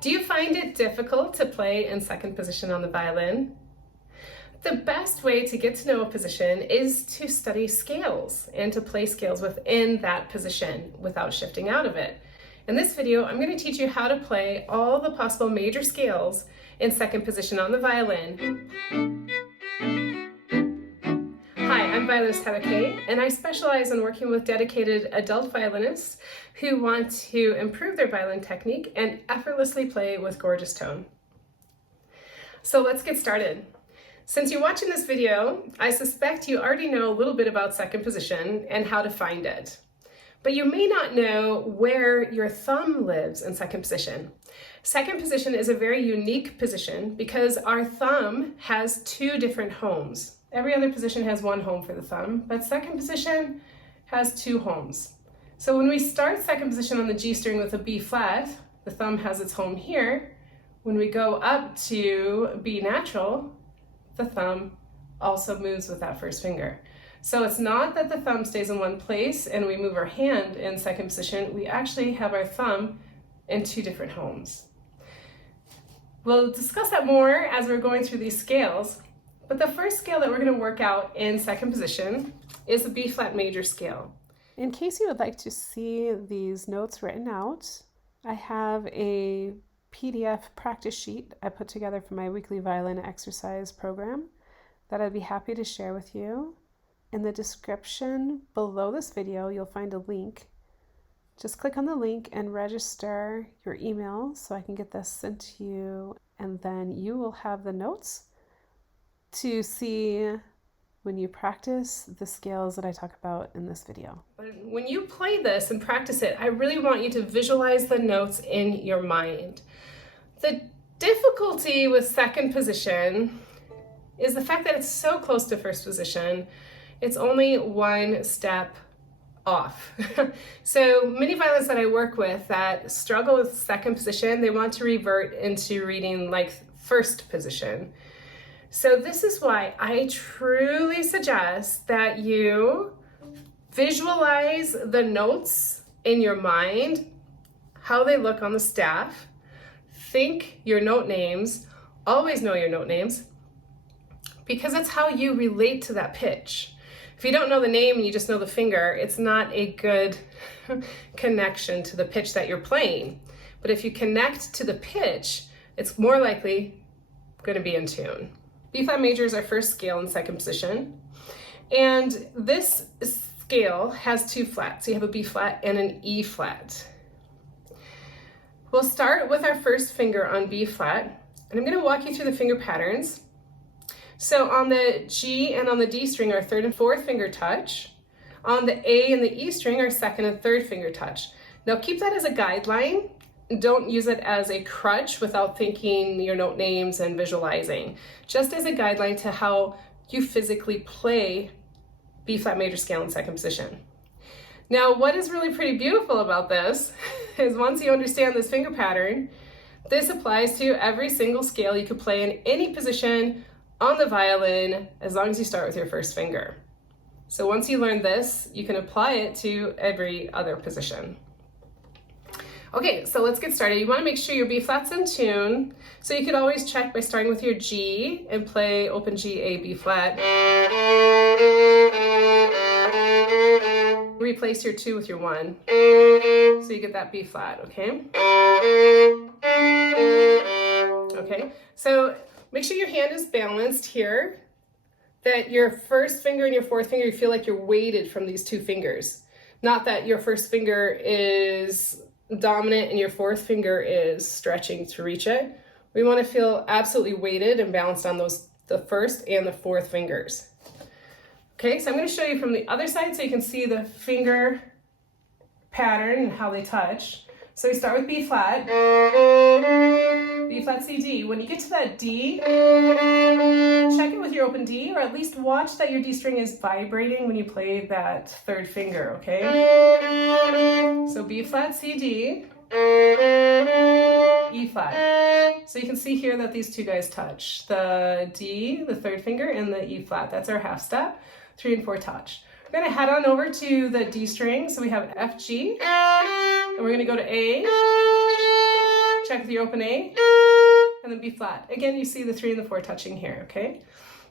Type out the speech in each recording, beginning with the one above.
Do you find it difficult to play in second position on the violin? The best way to get to know a position is to study scales and to play scales within that position without shifting out of it. In this video, I'm going to teach you how to play all the possible major scales in second position on the violin. Hi, I'm violinist Heather Kaye, and I specialize in working with dedicated adult violinists who want to improve their violin technique and effortlessly play with gorgeous tone. So let's get started. Since you're watching this video, I suspect you already know a little bit about second position and how to find it. But you may not know where your thumb lives in second position. Second position is a very unique position because our thumb has two different homes. Every other position has one home for the thumb, but second position has two homes. So when we start second position on the G string with a B flat, the thumb has its home here. When we go up to B natural, the thumb also moves with that first finger. So it's not that the thumb stays in one place and we move our hand in second position. We actually have our thumb in two different homes. We'll discuss that more as we're going through these scales, but the first scale that we're going to work out in second position is the B flat major scale. In case you would like to see these notes written out, I have a PDF practice sheet I put together for my weekly violin exercise program that I'd be happy to share with you. In the description below this video, you'll find a link. Just click on the link and register your email so I can get this sent to you, and then you will have the notes to see when you practice the scales that I talk about in this video. When you play this and practice it, I really want you to visualize the notes in your mind. The difficulty with second position is the fact that it's so close to first position. It's only one step off. So many violinists that I work with that struggle with second position, they want to revert into reading like first position. So this is why I truly suggest that you visualize the notes in your mind, how they look on the staff. Think your note names, always know your note names, because it's how you relate to that pitch. If you don't know the name and you just know the finger, it's not a good connection to the pitch that you're playing. But if you connect to the pitch, it's more likely going to be in tune. B flat major is our first scale in second position. And this scale has two flats. So you have a B flat and an E flat. We'll start with our first finger on B flat, and I'm going to walk you through the finger patterns. So on the G and on the D string, our third and fourth finger touch. On the A and the E string, our second and third finger touch. Now keep that as a guideline. Don't use it as a crutch without thinking your note names and visualizing. Just as a guideline to how you physically play B flat major scale in second position. Now, what is really pretty beautiful about this is once you understand this finger pattern, this applies to every single scale you could play in any position on the violin as long as you start with your first finger. So once you learn this, you can apply it to every other position. Okay, so let's get started. You want to make sure your B flat's in tune. So you could always check by starting with your G and play open G, A, B flat. Replace your 2 with your 1. So you get that B flat, okay? Okay, so make sure your hand is balanced here, that your first finger and your fourth finger, you feel like you're weighted from these two fingers. Not that your first finger is dominant and your fourth finger is stretching to reach it. We want to feel absolutely weighted and balanced on the first and the fourth fingers. Okay, so I'm going to show you from the other side so you can see the finger pattern and how they touch. So we start with B flat, C, D. When you get to that D, check it with your open D, or at least watch that your D string is vibrating when you play that third finger, okay? So B flat, C, D, E flat. So you can see here that these two guys touch. The D, the third finger, and the E flat. That's our half step. 3 and 4 touch. We're going to head on over to the D string. So we have F, G, and we're going to go to A, check with your open A, and then B flat. Again, you see the 3 and the 4 touching here, okay?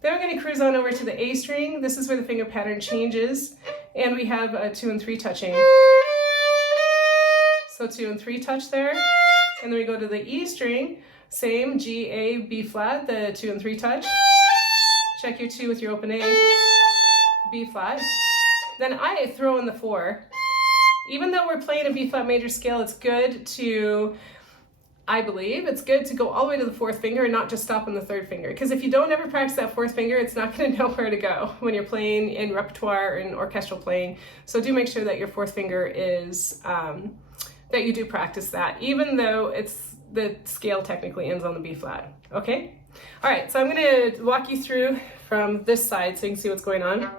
Then we're going to cruise on over to the A string. This is where the finger pattern changes, and we have a 2 and 3 touching. So 2 and 3 touch there, and then we go to the E string, same, G, A, B flat, the 2 and 3 touch. Check your 2 with your open A, B flat. Then I throw in the 4. Even though we're playing a B flat major scale, it's good to, I believe, it's good to go all the way to the 4th finger and not just stop on the 3rd finger. Because if you don't ever practice that 4th finger, it's not going to know where to go when you're playing in repertoire and orchestral playing. So do make sure that your 4th finger is, that you do practice that, even though the scale technically ends on the B flat, okay? All right, so I'm going to walk you through from this side so you can see what's going on.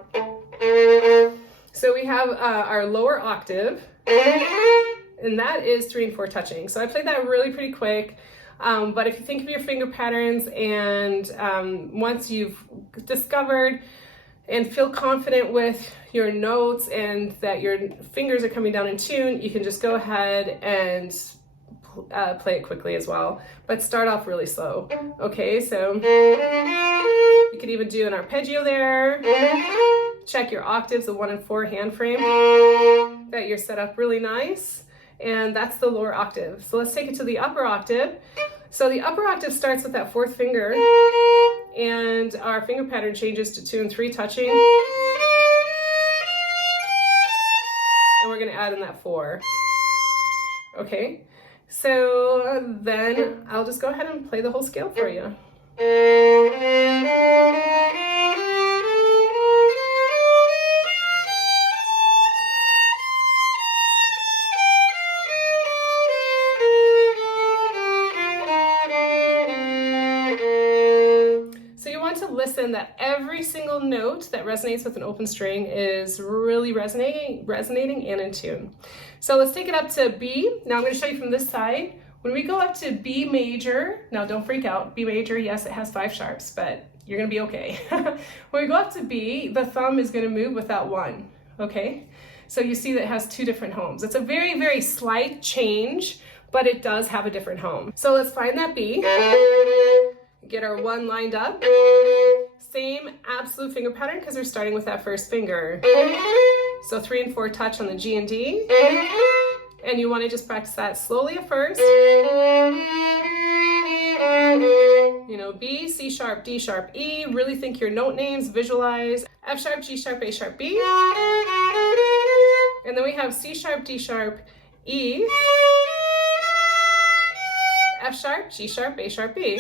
So we have our lower octave, and that is 3 and 4 touching. So I played that really pretty quick, but if you think of your finger patterns and once you've discovered and feel confident with your notes and that your fingers are coming down in tune, you can just go ahead and play it quickly as well, but start off really slow. Okay, so you could even do an arpeggio there. Check your octaves, the 1 and 4 hand frame, that you're set up really nice, and that's the lower octave. So let's take it to the upper octave. So the upper octave starts with that 4th finger, and our finger pattern changes to 2 and 3 touching, and we're going to add in that 4. Okay, so then I'll just go ahead and play the whole scale for you. Listen that every single note that resonates with an open string is really resonating and in tune. So let's take it up to B. Now I'm going to show you from this side. When we go up to B major, now don't freak out, B major, yes, it has 5 sharps, but you're going to be okay. When we go up to B, the thumb is going to move with that 1, okay? So you see that it has 2 different homes. It's a very, very slight change, but it does have a different home. So let's find that B. Get our 1 lined up. Same absolute finger pattern because we're starting with that 1st finger. So 3 and 4 touch on the G and D. And you want to just practice that slowly at first. You know, B, C sharp, D sharp, E. Really think your note names, visualize. F sharp, G sharp, A sharp, B. And then we have C sharp, D sharp, E. F sharp, G sharp, A sharp, B.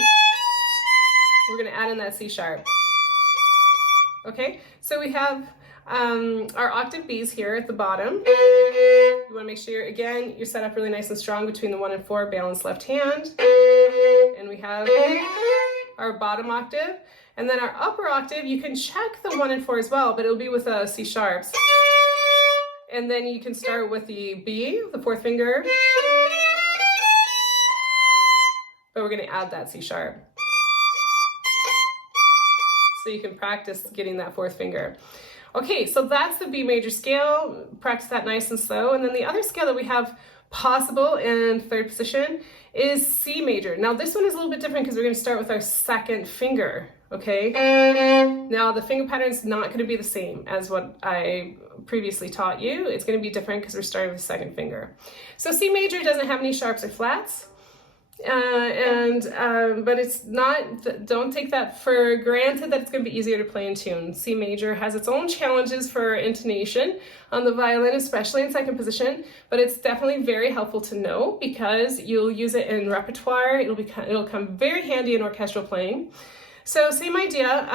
We're going to add in that C sharp. Okay, so we have our octave Bs here at the bottom. You want to make sure, again, you're set up really nice and strong between the 1 and 4, balanced left hand. And we have our bottom octave. And then our upper octave, you can check the 1 and 4 as well, but it'll be with C sharps. And then you can start with the B, the 4th finger. But we're going to add that C sharp. So you can practice getting that 4th finger. Okay, so that's the B major scale. Practice that nice and slow. And then the other scale that we have possible in 3rd position is C major. Now this one is a little bit different because we're going to start with our 2nd finger, okay? Now the finger pattern is not going to be the same as what I previously taught you. It's going to be different because we're starting with the 2nd finger. So C major doesn't have any sharps or flats. But it's not, don't take that for granted that it's going to be easier to play in tune. C major has its own challenges for intonation on the violin, especially in 2nd position, but it's definitely very helpful to know because you'll use it in repertoire. It'll come very handy in orchestral playing. So same idea.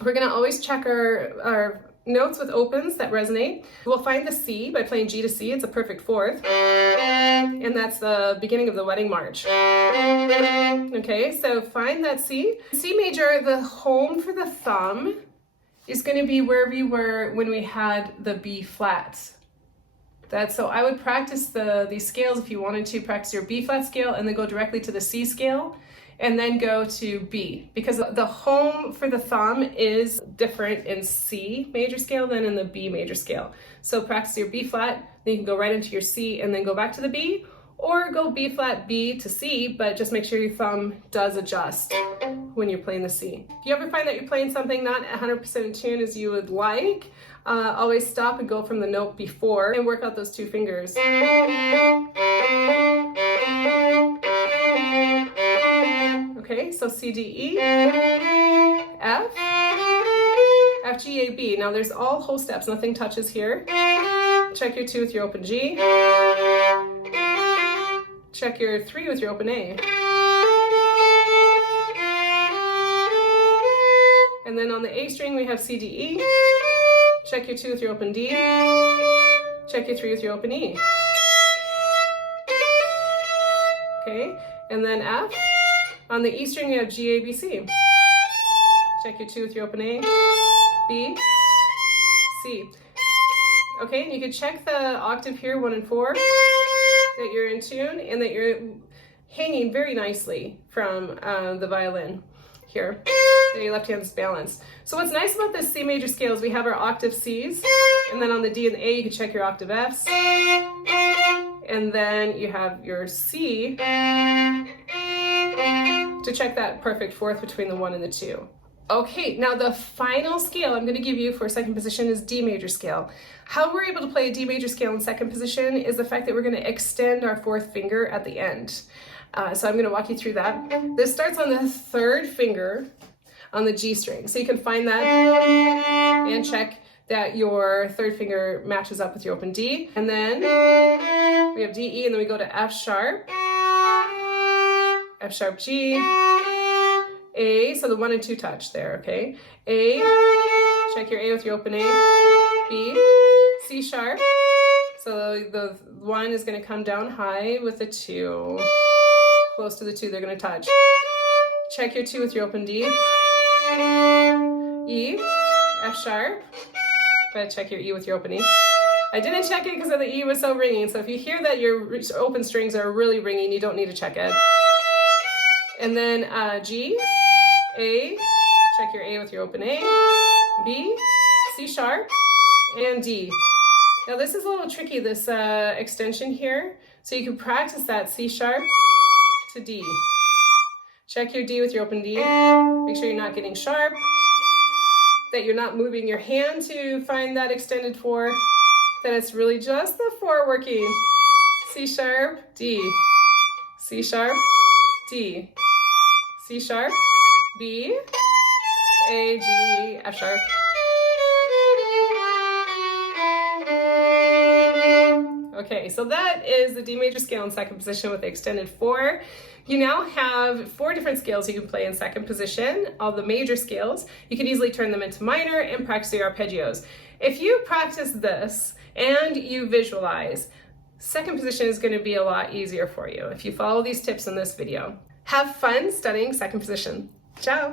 We're going to always check our notes with opens that resonate. We'll find the C by playing G to C. It's a perfect 4th. And that's the beginning of the wedding march. Okay, so find that C. C major, the home for the thumb is going to be where we were when we had the B flat. So I would practice these scales if you wanted to. Practice your B flat scale and then go directly to the C scale. And then go to B, because the home for the thumb is different in C major scale than in the B major scale. So practice your B flat, then you can go right into your C and then go back to the B, or go B flat B to C, but just make sure your thumb does adjust when you're playing the C. If you ever find that you're playing something not 100% in tune as you would like, always stop and go from the note before and work out those two fingers. Okay, so C, D, E, F, F, G, A, B. Now there's all whole steps, nothing touches here. Check your 2 with your open G. Check your 3 with your open A. And then on the A string we have C, D, E. Check your 2 with your open D. Check your 3 with your open E. Okay, and then F. On the E string you have G, A, B, C. Check your 2 with your open A, B, C. Okay, and you can check the octave here, 1 and 4, that you're in tune and that you're hanging very nicely from the violin here. So your left hand's balanced. So what's nice about this C major scale is we have our octave Cs, and then on the D and the A you can check your octave Fs, and then you have your C to check that perfect fourth between the 1 and the 2. Okay, now the final scale I'm going to give you for second position is D major scale. How we're able to play a D major scale in second position is the fact that we're going to extend our 4th finger at the end. So I'm going to walk you through that. This starts on the 3rd finger on the G string. So you can find that and check that your 3rd finger matches up with your open D. And then we have D, E, and then we go to F sharp, F sharp, G, A, so the 1 and 2 touch there, okay? A, check your A with your open A, B, C sharp, so the 1 is going to come down high with the 2, close to the 2 they're going to touch. Check your 2 with your open D, E, F sharp, but check your E with your open E. I didn't check it because the E was so ringing, so if you hear that your open strings are really ringing, you don't need to check it. And then G, A, check your A with your open A, B, C sharp, and D. Now this is a little tricky, this extension here, so you can practice that C sharp to D. Check your D with your open D, make sure you're not getting sharp, that you're not moving your hand to find that extended 4, that it's really just the 4 working. C sharp, D, C sharp, D, C sharp, B, A, G, F sharp. Okay, so that is the D major scale in second position with the extended 4. You now have 4 different scales you can play in second position, all the major scales. You can easily turn them into minor and practice your arpeggios. If you practice this and you visualize, second position is going to be a lot easier for you if you follow these tips in this video. Have fun studying second position. Ciao!